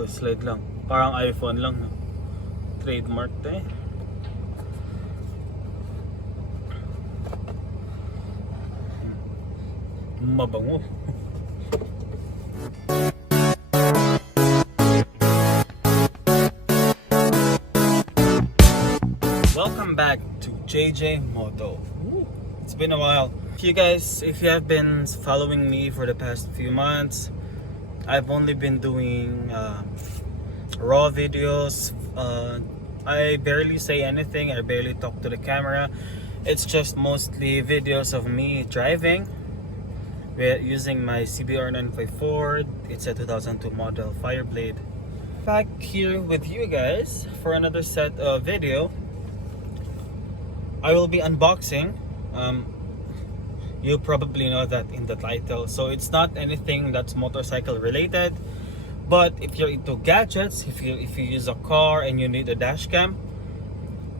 Ito, slide lang. Parang iPhone lang, no? Trademark to eh. Mabango. Welcome back to JGMoto. It's been a while. If you have been following me for the past few months, I've only been doing raw videos. I barely say anything. I barely talk to the camera. It's just mostly videos of me driving using my CBR 954. It's a 2002 model Fireblade. Back here with you guys for another set of video. I will be unboxing. You probably know that in the title. So it's not anything that's motorcycle related. But if you're into gadgets, if you use a car and you need a dash cam,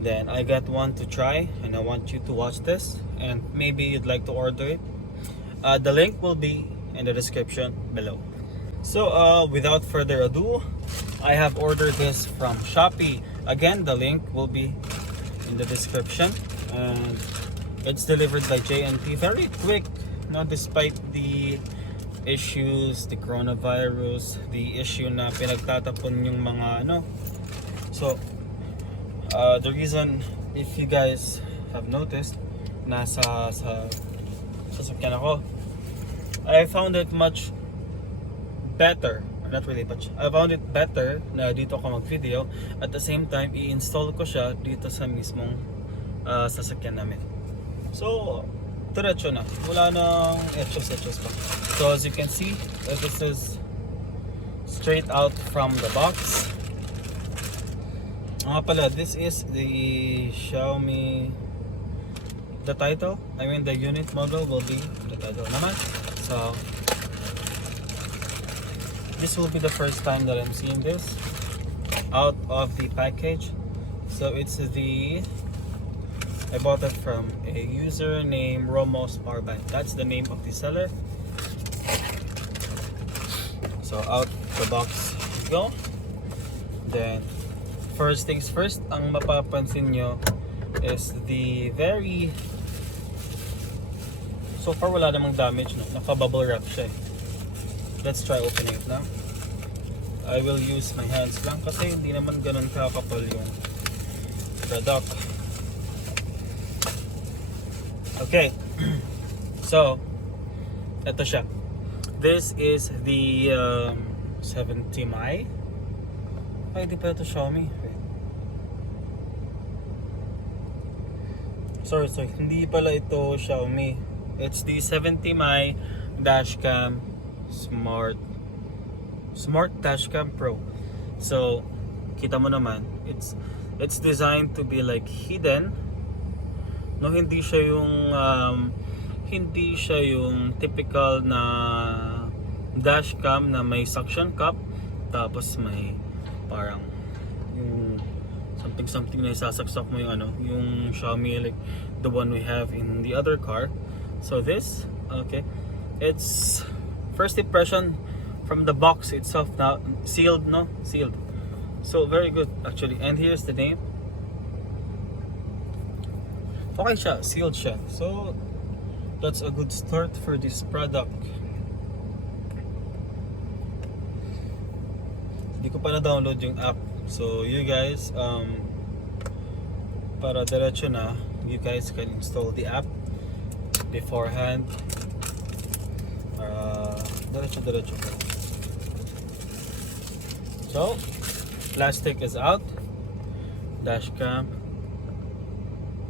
then I got one to try, and I want you to watch this, and maybe you'd like to order it. The link will be in the description below. So without further ado, I have ordered this from Shopee. Again, the link will be in the description, and it's delivered by JNT. Very quick, despite the issues, the coronavirus, the issue na pinagtatapon yung mga So the reason, if you guys have noticed, nasa sasakyan ako, I found it much better, not really much, I found it better na dito ako mag-video, at the same time i-install ko siya dito sa mismong sasakyan namin. So diretso na, wala nang etchos pa. So as you can see, this is straight out from the box. Pala, this is the Xiaomi, the title, the unit model will be the title naman. So this will be the first time that I'm seeing this out of the package. So it's I bought it from a user named Romos Powerbank. That's the name of the seller. So out the box we go. Then first things first, ang mapapansin nyo is the so far wala namang damage, no? Naka-bubble wrap siya eh. Let's try opening it now. I will use my hands lang kasi hindi naman ganun kakapal yung product. Okay, so ito siya. This is the 70 Mai. Ay, hindi pa ito Xiaomi. Sorry, hindi pala ito Xiaomi. It's the 70 Mai Dashcam Smart Dashcam Pro. So kita mo naman, it's designed to be like hidden. No, hindi siya yung typical na dashcam na may suction cup, tapos may parang yung something na isasaksak mo yung Xiaomi, like the one we have in the other car. So this, okay, it's first impression from the box itself, now sealed. So very good actually, and here's the name. Okay siya, sealed siya. So that's a good start for this product. Hindi ko pa na-download yung app. So you guys, para diretso na, you guys can install the app beforehand. Diretso. So plastic is out. Dashcam.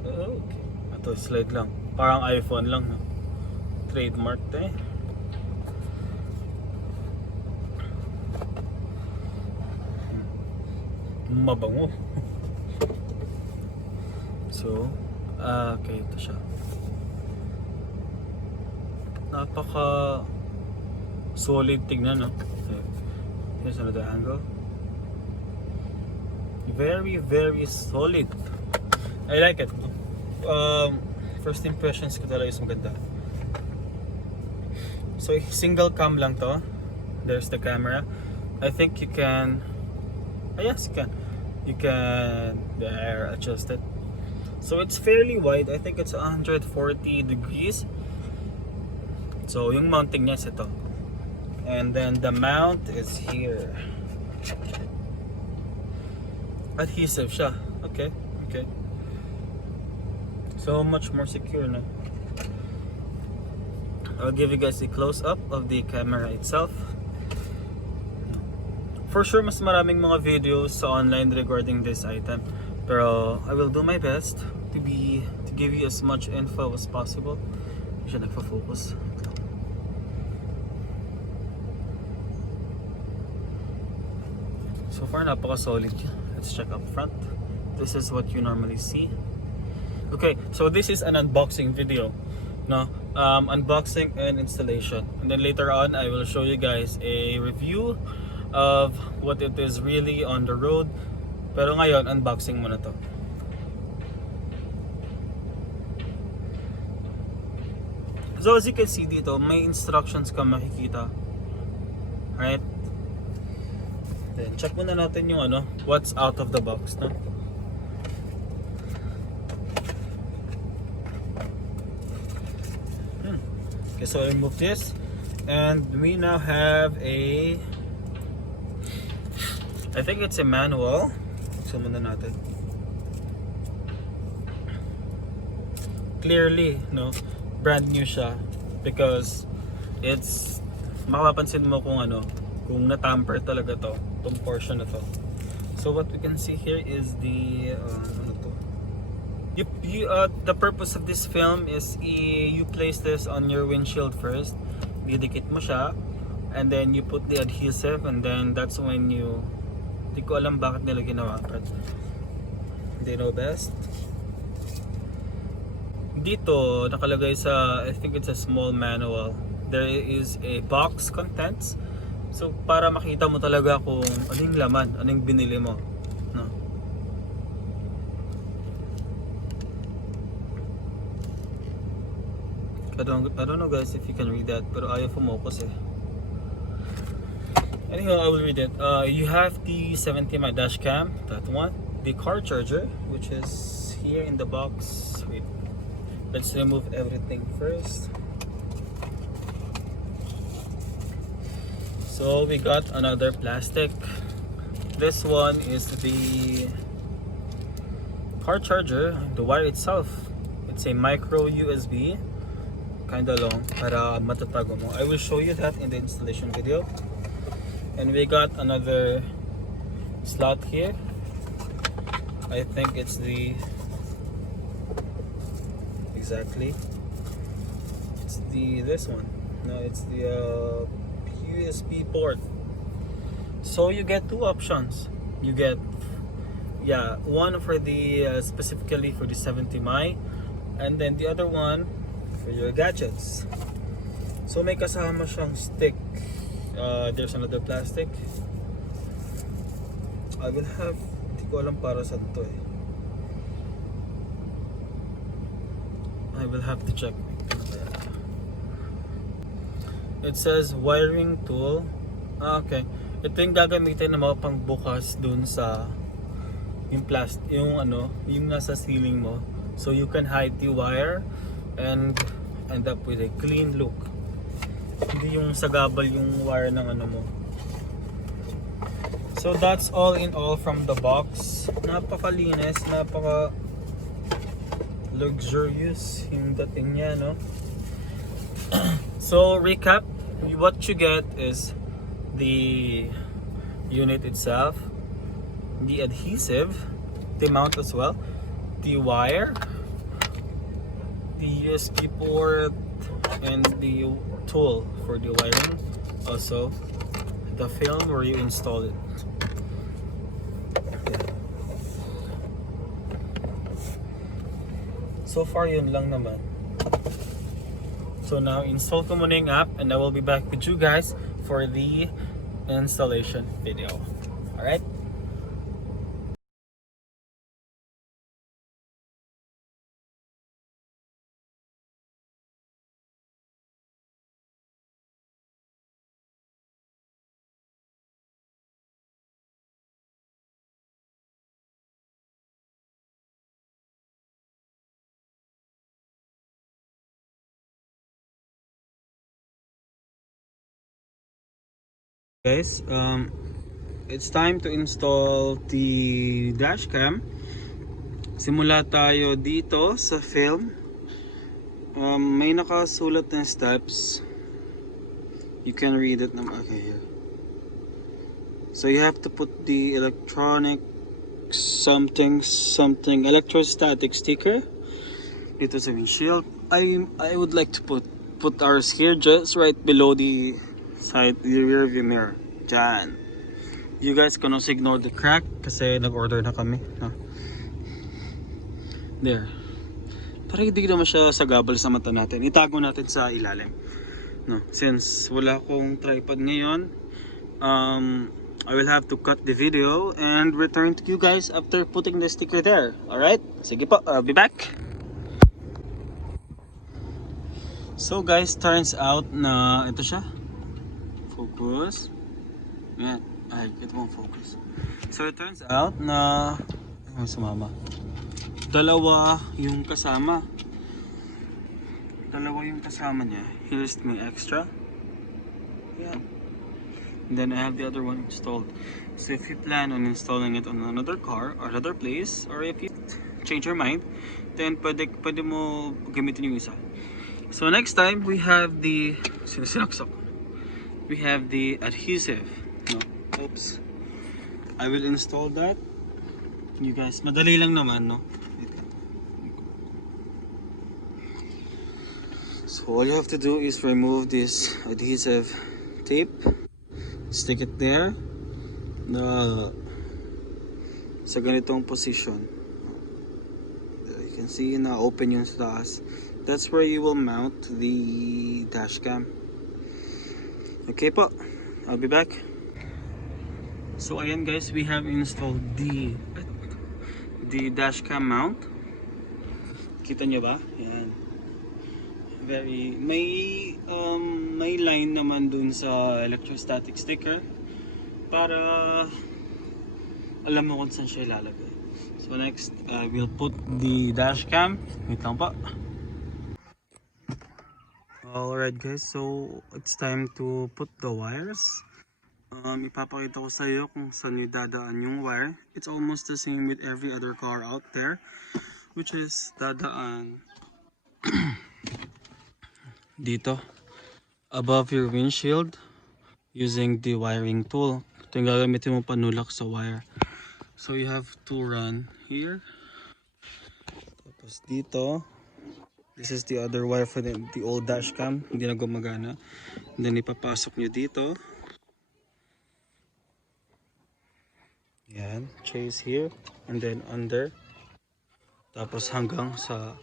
Okay. Ito, slide lang. Parang iPhone lang, no? Trademark to eh. Mabango. So, okay, ito siya. Napaka solid tignan, no? Here's another angle. Very, very solid. I like it. First impressions ko talaga is maganda. So single cam lang to. There's the camera. I think you can, yes, you can there adjust it. So it's fairly wide. I think it's 140 degrees. So yung mounting niya is ito. And then the mount is here. Adhesive siya. Okay, okay. So much more secure na. I'll give you guys a close-up of the camera itself. For sure, mas maraming mga videos sa online regarding this item. Pero I will do my best to give you as much info as possible. Hindi siya nagpa-focus. So far, napaka-solid. Let's check up front. This is what you normally see. Okay, so this is an unboxing video. No, unboxing and installation. And then later on, I will show you guys a review of what it is really on the road. Pero ngayon, unboxing muna to. So as you can see dito, may instructions ka makikita. Right? Then check muna natin yung what's out of the box, no? Okay, so I remove this, and we now have I think it's a manual. Buksan muna natin. Clearly, no, brand new siya because it's mapapansin mo kung kung na-tamper talaga tong portion na to. So what we can see here is the the purpose of this film is you place this on your windshield first. Didikit mo siya, and then you put the adhesive, and then that's when you, hindi ko alam bakit nila ginawa, but they know best. Dito nakalagay sa, I think it's a small manual, there is a box contents. So para makita mo talaga kung anong laman, anong binili mo, no? I don't know guys if you can read that, pero ayaw fumocus eh. Anyhow, I will read it. You have the 70mm dash cam, that one. The car charger, which is here in the box. Wait, let's remove everything first. So we got another plastic. This one is the car charger, the wire itself. It's a micro USB, kinda long, para matatago mo. I will show you that in the installation video. And we got another slot here. I think it's the it's this one. No, it's the USB port. So you get two options. You get one for the specifically for the 70mm, and then the other one for your gadgets. So may kasama siyang stick. There's another plastic. I will have, hindi ko alam para saan to eh. I will have to check. It says wiring tool. Okay. Ito yung gagamitin na mga pangbukas dun sa yung yung nasa ceiling mo. So you can hide the wire and end up with a clean look. Hindi yung sagabal yung wire ng mo. So that's all in all from the box. Napakalinis, napaka luxurious yung dating niya, no? So recap, what you get is the unit itself, the adhesive, the mount as well, the wire, the USB port, and the tool for the wiring, also the film where you install it. So far yun lang naman. So now install ko muna yung app, and I will be back with you guys for the installation video. Alright? Guys, it's time to install the dash cam. Simula tayo dito sa film. May nakasulat na steps. You can read it naman. Okay, here. So you have to put the electronic something electrostatic sticker dito sa windshield. I would like to put ours here just right below the rear view mirror. Diyan. You guys can also ignore the crack kasi nag-order na kami. There. Para hindi naman siya sagabal sa mata natin. Itago natin sa ilalim. No, since wala akong tripod ngayon, I will have to cut the video and return to you guys after putting the sticker there. Alright? Sige po, I'll be back. So guys, turns out na ito siya. Focus. Yan. Ay, ito mong focus. So it turns out na sumama. Dalawa yung kasama niya. Here's my extra. Yeah. And then I have the other one installed. So if you plan on installing it on another car or another place, or if you change your mind, then pwede mo gamitin yung isa. So next time we have the adhesive. No, oops. I will install that. You guys, madali lang naman, no? So all you have to do is remove this adhesive tape, stick it there sa ganitong position. You can see na open yung taas. That's where you will mount the dash cam. Okay po, I'll be back. So ayan guys, we have installed the dash cam mount. Kita nyo ba? Yan. May line naman dun sa electrostatic sticker para alam mo kung saan siya ilalagay. So next, we'll put the dash cam. Wait lang pa. Alright guys, so it's time to put the wires. Ipapakita ko sa iyo kung saan yung dadaan yung wire. It's almost the same with every other car out there, which is dadaan dito above your windshield using the wiring tool. Ito yung gagamitin mo panulak sa wire. So you have to run here, tapos dito. This is the other wire for the old dash cam, hindi na gumagana. And then ipapasok nyo dito. Yan, trace here and then under, tapos hanggang sa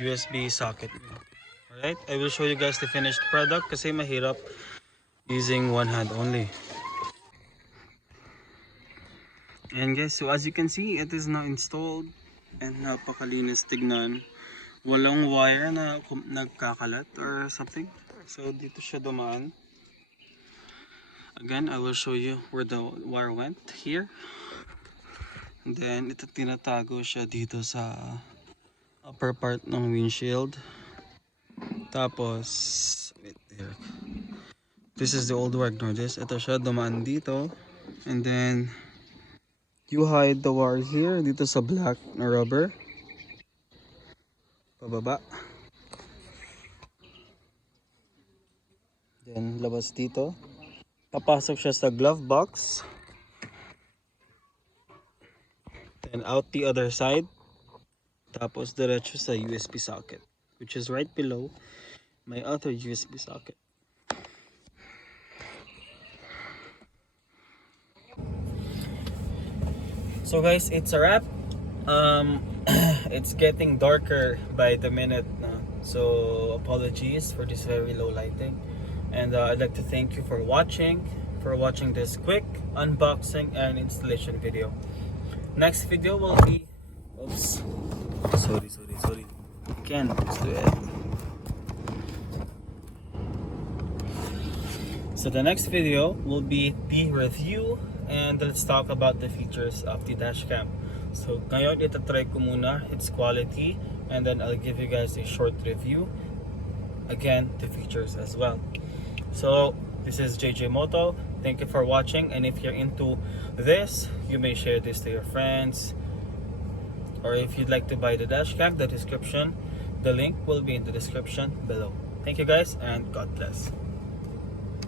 USB socket nyo. Alright, I will show you guys the finished product kasi mahirap using one hand only. And guys, so as you can see, it is now installed and napakalinis tignan. Walang wire na nagkakalat or something. So dito siya dumaan. Again, I will show you where the wire went here. And then ito tinatago siya dito sa upper part ng windshield. Tapos, wait here. This is the old wire, ignore this. Ito siya, dumaan dito. And then, you hide the wire here, dito sa black na rubber. Pababa. Then, labas dito. Papasok siya sa glove box. Then, out the other side. Tapos, diretso sa USB socket, which is right below my other USB socket. So guys, it's a wrap. It's getting darker by the minute now. So apologies for this very low lighting. And I'd like to thank you for watching this quick unboxing and installation video. Next video will be, oops, sorry. Again, let's do it. So the next video will be the review and let's talk about the features of the dashcam. So ngayon itatry ko muna its quality and then I'll give you guys a short review. Again, the features as well. So This is JGMoto. Thank you for watching, and if you're into this, you may share this to your friends, or if you'd like to buy the dash cam, the link will be in the description below. Thank you guys, and God bless.